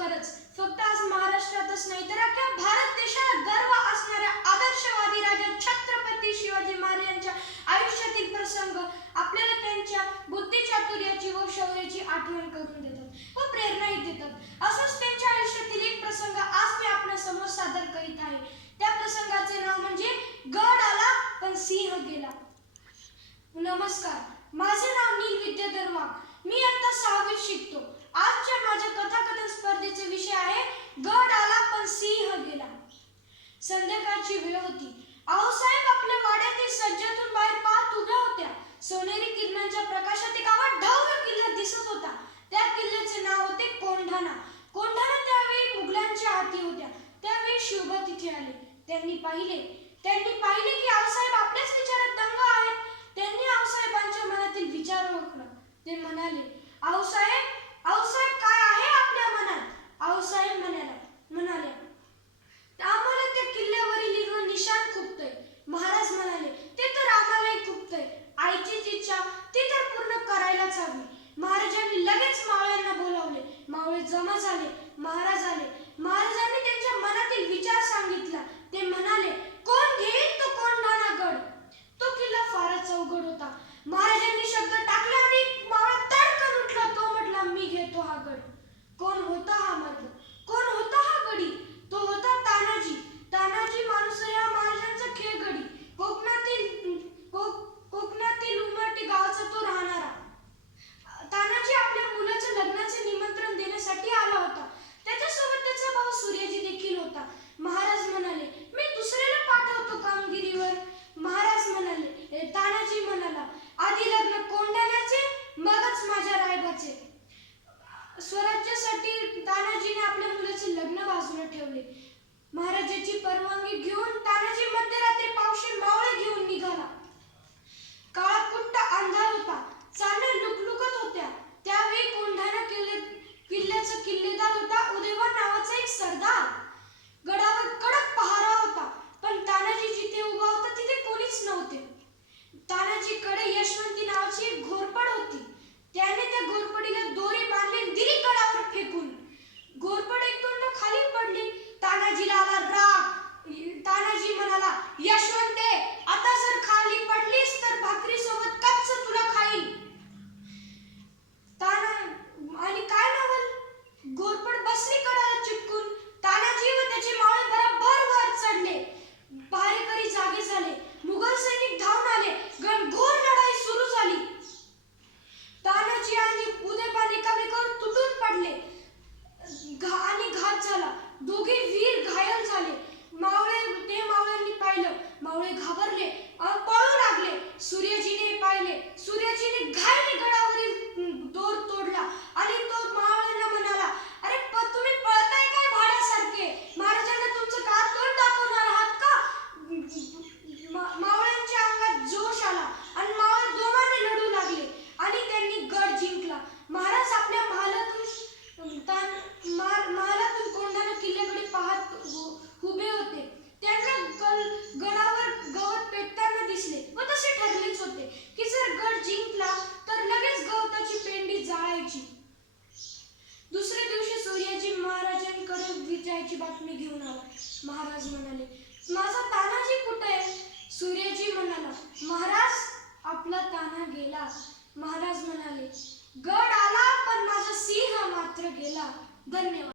खरंच फक्त आज महाराष्ट्रातच नाही तर अख्ख्या भारत देशाला गर्व असणाऱ्या आदर्शवादी राजा छत्रपती शिवाजी महाराजांच्या आयुष्यातील प्रसंग आपल्याला त्यांच्या बुद्धिचातुर्याची व शौर्याची आठवण करून देतात व प्रेरणाही देतात. असंच त्यांच्या आयुष्यातील एक प्रसंग आज मी आपल्यासमोर सादर करीत आहे. त्या प्रसंगाचे नाव म्हणजे गड आला पण सिंह गेला. नमस्कार माझे नाव नील विद्याधर वाघ मी आता सहावीत शिकतो आजच्या माझ्या कथाकथन स्पर्धेचे विषय आहे गड आला पण सिंह गेला संध्याकाळची वेळ होती. आहो साहेब आपल्या वाड्यातील सज्जातून बाहेर पाहत उभ्या होत्या. सोनेरी किरणांच्या प्रकाशात एक आवाज ढवळ किल्ला दिसत होता. त्या किल्ल्याचे नाव होते कोंढाणा. कोंढाणा त्यावेळी मुघलांच्या हाती होत्या. त्यावेळी शिवबा तिथे आले. त्यांनी पाहिले. त्यांनी पाहिले की आऊसाहेब आपल्याच विचारात दंग आहेत. त्यांनी आऊसाहेबांच्या मनातील विचार ओळखला. ते म्हणाले आऊसाहेब आऊसाहेब काय आहे आपल्या मनात आऊसाहेब म्हणाला म्हणाले आम्हाला त्या किल्ल्यावरील हिरवं निशाण खुपतंय महाराज म्हणाले ते तर आम्हालाही खुपतंय आईचीच इच्छा ती तर पूर्ण करायलाच हवी महाराजांनी लगेच मावळ्यांना बोलावले मावळे जमा झाले महाराज आले. महाराजांनी त्यांच्या मनातील विचार सांगितला. ते म्हणाले कोण घेईल तो कोण गड तो किल्ला फारच अवघड होता महाराजांनी शब्द टाकला आणि मावळा तडकन उठला तो म्हटला मी घेतो हा गड कोण होता हा मर्द कोण होता हा गडी तो होता तानाजी तानाजी मालुसरे हा महाराजांचा खेळगडी कोकणातील कोक- कोकणातील उमरटी गावाचा तो राहणारा तानाजी आपल्या मुलाच्या लग्नाचे निमंत्रण देण्यासाठी आला होता त्याच्यासोबत त्याचा भाऊ सूर्याजी देखील होता महाराज म्हणाले मी दुसऱ्याला पाठवतो कामगिरीवर महाराज म्हणाले "ए, तानाजी म्हणाला आधी लग्न कोंढाण्याचे मगच माझ्या रायबाचे स्वराज्यासाठी तानाजीने आपल्या मुलाचे लग्न बाजूला ठेवले. महाराजाची परवानगी घेऊन महाराजांकडे बातमी घेऊन आला. महाराज म्हणाले माझा तानाजी कुठे आहे? सूर्याजी म्हणाला महाराज आपला ताना गेला. महाराज म्हणाले गड आला पण माझा सिंह मात्र गेला. धन्यवाद.